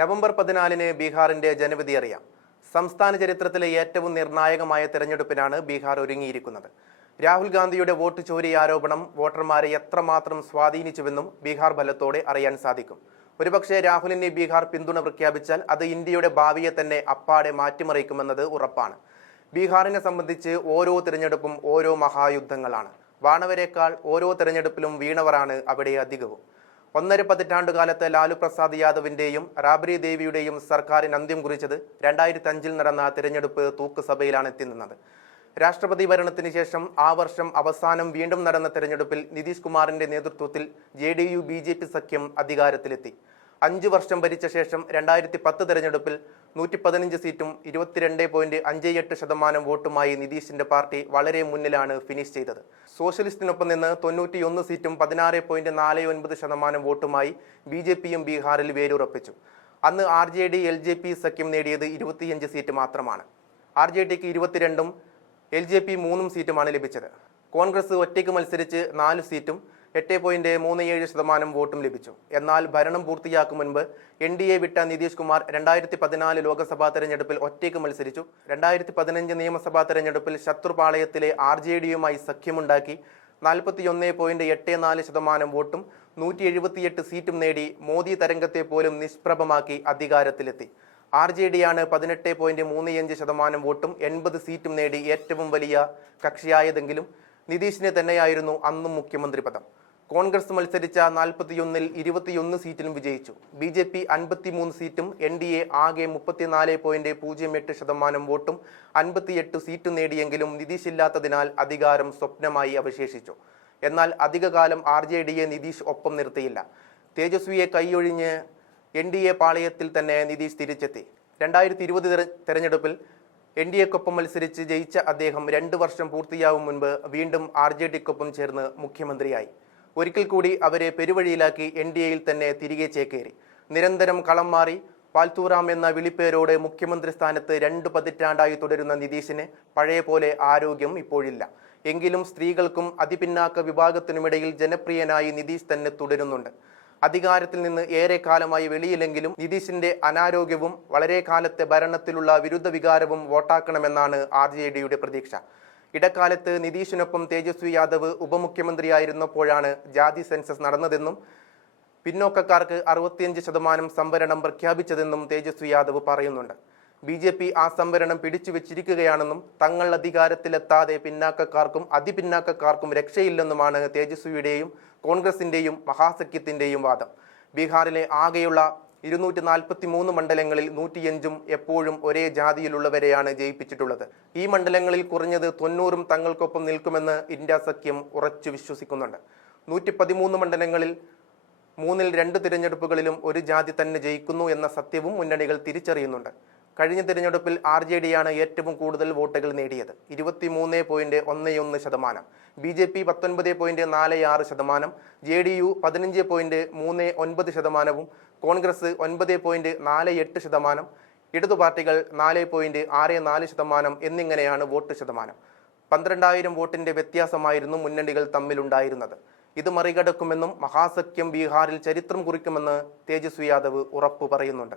November പതിനാലിന് ബീഹാറിന്റെ ജനവിധി അറിയാം. സംസ്ഥാന ചരിത്രത്തിലെ ഏറ്റവും നിർണായകമായ തെരഞ്ഞെടുപ്പിനാണ് ബീഹാർ ഒരുങ്ങിയിരിക്കുന്നത്. രാഹുൽ ഗാന്ധിയുടെ വോട്ട് ചോരി ആരോപണം വോട്ടർമാരെ എത്രമാത്രം സ്വാധീനിച്ചുവെന്നും ബീഹാർ ഫലത്തോടെ അറിയാൻ സാധിക്കും. ഒരുപക്ഷെ രാഹുലിനെ ബീഹാർ പിന്തുണ പ്രഖ്യാപിച്ചാൽ അത് ഇന്ത്യയുടെ ഭാവിയെ തന്നെ അപ്പാടെ മാറ്റിമറിക്കുമെന്നത് ഉറപ്പാണ്. ബീഹാറിനെ സംബന്ധിച്ച് ഓരോ തിരഞ്ഞെടുപ്പും ഓരോ മഹായുദ്ധങ്ങളാണ്. വാണവരെക്കാൾ ഓരോ തിരഞ്ഞെടുപ്പിലും വീണവരാണ് അവിടെ അധികവും. ഒന്നര പതിറ്റാണ്ട് കാലത്ത് ലാലു പ്രസാദ് യാദവിന്റെയും റാബ്രി ദേവിയുടെയും സർക്കാരിന് അന്ത്യം കുറിച്ചത് രണ്ടായിരത്തി അഞ്ചിൽ നടന്ന തിരഞ്ഞെടുപ്പ് തൂക്കുസഭയിലാണ് എത്തി നിന്നത്. രാഷ്ട്രപതി ഭരണത്തിന് ശേഷം ആ വർഷം അവസാനം വീണ്ടും നടന്ന തെരഞ്ഞെടുപ്പിൽ നിതീഷ് കുമാറിന്റെ നേതൃത്വത്തിൽ J D U B J P സഖ്യം അധികാരത്തിലെത്തി. അഞ്ചു വർഷം ഭരിച്ച ശേഷം രണ്ടായിരത്തി പത്ത് തെരഞ്ഞെടുപ്പിൽ നൂറ്റി പതിനഞ്ച് സീറ്റും ഇരുപത്തിരണ്ട് പോയിന്റ് അഞ്ച് എട്ട് ശതമാനം വോട്ടുമായി നിതീഷിന്റെ പാർട്ടി വളരെ മുന്നിലാണ് ഫിനിഷ് ചെയ്തത്. സോഷ്യലിസ്റ്റിനൊപ്പം നിന്ന് തൊണ്ണൂറ്റിയൊന്ന് സീറ്റും പതിനാറ് പോയിന്റ് നാല് ഒൻപത് ശതമാനം വോട്ടുമായി ബി ജെ പിയും ബീഹാറിൽ വേരുറപ്പിച്ചു. അന്ന് R J D L J P സഖ്യം നേടിയത് ഇരുപത്തിയഞ്ച് സീറ്റ് മാത്രമാണ്. ആർ ജെ ഡിക്ക് ഇരുപത്തിരണ്ടും എൽ ജെ പി മൂന്നും സീറ്റുമാണ് ലഭിച്ചത്. കോൺഗ്രസ് ഒറ്റയ്ക്ക് മത്സരിച്ച് നാല് സീറ്റും എട്ട് പോയിന്റ് മൂന്ന് ഏഴ് ശതമാനം വോട്ടും ലഭിച്ചു. എന്നാൽ ഭരണം പൂർത്തിയാക്കും മുൻപ് എൻ ഡി എ വിട്ട നിതീഷ് കുമാർ രണ്ടായിരത്തി പതിനാല് ലോക്സഭാ തെരഞ്ഞെടുപ്പിൽ ഒറ്റയ്ക്ക് മത്സരിച്ചു. രണ്ടായിരത്തി പതിനഞ്ച് നിയമസഭാ തെരഞ്ഞെടുപ്പിൽ ശത്രുപാളയത്തിലെ ആർ ജെ ഡിയുമായി സഖ്യമുണ്ടാക്കി. നാൽപ്പത്തിയൊന്ന് പോയിന്റ് എട്ട് നാല് ശതമാനം വോട്ടും നൂറ്റി എഴുപത്തിയെട്ട് സീറ്റും നേടി മോദി തരംഗത്തെ പോലും നിഷ്പ്രഭമാക്കി അധികാരത്തിലെത്തി. ആർ ജെ ഡിയാണ് പതിനെട്ട് പോയിന്റ് മൂന്ന് അഞ്ച് ശതമാനം വോട്ടും എൺപത് സീറ്റും നേടി ഏറ്റവും വലിയ കക്ഷിയായതെങ്കിലും നിതീഷിനെ തന്നെയായിരുന്നു അന്നും മുഖ്യമന്ത്രി പദം. കോൺഗ്രസ് മത്സരിച്ച നാൽപ്പത്തിയൊന്നിൽ ഇരുപത്തിയൊന്ന് സീറ്റിലും വിജയിച്ചു. ബി ജെ പി അൻപത്തിമൂന്ന് സീറ്റും എൻ ഡി എ ആകെ മുപ്പത്തിനാല് പോയിന്റ് പൂജ്യം എട്ട് ശതമാനം വോട്ടും അൻപത്തിയെട്ട് സീറ്റ് നേടിയെങ്കിലും നിതീഷ് ഇല്ലാത്തതിനാൽ അധികാരം സ്വപ്നമായി അവശേഷിച്ചു. എന്നാൽ അധികകാലം ആർ ജെ ഡിയെ നിതീഷ് ഒപ്പം നിർത്തിയില്ല. തേജസ്വിയെ കൈയൊഴിഞ്ഞ് എൻ ഡി എ പാളയത്തിൽ തന്നെ നിതീഷ് തിരിച്ചെത്തി. രണ്ടായിരത്തി ഇരുപത് തെരഞ്ഞെടുപ്പിൽ എൻ ഡി എക്കൊപ്പം മത്സരിച്ച് ജയിച്ച അദ്ദേഹം രണ്ട് വർഷം പൂർത്തിയാവും മുൻപ് വീണ്ടും ആർ ജെ ഡിക്കൊപ്പം ചേർന്ന് മുഖ്യമന്ത്രിയായി. ഒരിക്കൽ കൂടി അവരെ പെരുവഴിയിലാക്കി എൻ ഡി എയിൽ തന്നെ തിരികെ ചേക്കേറി. നിരന്തരം കളം മാറി പാൽത്തൂറാം എന്ന വിളിപ്പേരോട് മുഖ്യമന്ത്രി സ്ഥാനത്ത് രണ്ട് പതിറ്റാണ്ടായി തുടരുന്ന നിതീഷിന് പഴയ പോലെ ആരോഗ്യം ഇപ്പോഴില്ല. എങ്കിലും സ്ത്രീകൾക്കും അതിപിന്നാക്ക വിഭാഗത്തിനുമിടയിൽ ജനപ്രിയനായി നിതീഷ് തന്നെ തുടരുന്നുണ്ട്. അധികാരത്തിൽ നിന്ന് ഏറെ കാലമായി വെളിയിലെങ്കിലും നിതീഷിന്റെ അനാരോഗ്യവും വളരെ കാലത്തെ ഭരണത്തിലുള്ള വിരുദ്ധ വികാരവും വോട്ടാക്കണമെന്നാണ് ആർ പ്രതീക്ഷ. ഇടക്കാലത്ത് നിതീഷിനൊപ്പം തേജസ്വി യാദവ് ഉപമുഖ്യമന്ത്രിയായിരുന്നപ്പോഴാണ് ജാതി സെൻസസ് നടന്നതെന്നും പിന്നോക്കക്കാർക്ക് അറുപത്തിയഞ്ച് ശതമാനം സംവരണം പ്രഖ്യാപിച്ചതെന്നും തേജസ്വി യാദവ് പറയുന്നുണ്ട്. ബി ജെ പി ആ സംവരണം പിടിച്ചു വെച്ചിരിക്കുകയാണെന്നും തങ്ങൾ അധികാരത്തിലെത്താതെ പിന്നാക്കക്കാർക്കും അതിപിന്നാക്കക്കാർക്കും രക്ഷയില്ലെന്നുമാണ് തേജസ്വിയുടെയും കോൺഗ്രസിന്റെയും മഹാസഖ്യത്തിന്റെയും വാദം. ബീഹാറിലെ ആകെയുള്ള ഇരുന്നൂറ്റി നാൽപ്പത്തി മൂന്ന് മണ്ഡലങ്ങളിൽ നൂറ്റിയഞ്ചും എപ്പോഴും ഒരേ ജാതിയിലുള്ളവരെയാണ് ജയിപ്പിച്ചിട്ടുള്ളത്. ഈ മണ്ഡലങ്ങളിൽ കുറഞ്ഞത് തൊണ്ണൂറും തങ്ങൾക്കൊപ്പം നിൽക്കുമെന്ന് ഇന്ത്യ സഖ്യം ഉറച്ചു വിശ്വസിക്കുന്നുണ്ട്. നൂറ്റി പതിമൂന്ന് മണ്ഡലങ്ങളിൽ മൂന്നിൽ രണ്ട് തിരഞ്ഞെടുപ്പുകളിലും ഒരു ജാതി തന്നെ ജയിക്കുന്നു എന്ന സത്യവും മുന്നണികൾ തിരിച്ചറിയുന്നുണ്ട്. കഴിഞ്ഞ തിരഞ്ഞെടുപ്പിൽ ആർ ജെ ഡിയാണ് ഏറ്റവും കൂടുതൽ വോട്ടുകൾ നേടിയത്. ഇരുപത്തിമൂന്ന് പോയിന്റ് ഒന്ന് ഒന്ന് ശതമാനം. ബി ജെ പി പത്തൊൻപത് പോയിന്റ് നാല് ആറ് ശതമാനം. ജെ ഡി യു പതിനഞ്ച് പോയിന്റ് മൂന്ന് ഒൻപത് ശതമാനവും കോൺഗ്രസ് ഒൻപത് പോയിന്റ് നാല് എട്ട് ശതമാനം ഇടതു പാർട്ടികൾ നാല് പോയിന്റ് ആറ് നാല് ശതമാനം എന്നിങ്ങനെയാണ് വോട്ട് ശതമാനം. പന്ത്രണ്ടായിരം വോട്ടിന്റെ വ്യത്യാസമായിരുന്നു മുന്നണികൾ തമ്മിലുണ്ടായിരുന്നത്. ഇത് മറികടക്കുമെന്നും മഹാസഖ്യം ബീഹാറിൽ ചരിത്രം കുറിക്കുമെന്ന് തേജസ്വി യാദവ് ഉറപ്പു പറയുന്നുണ്ട്.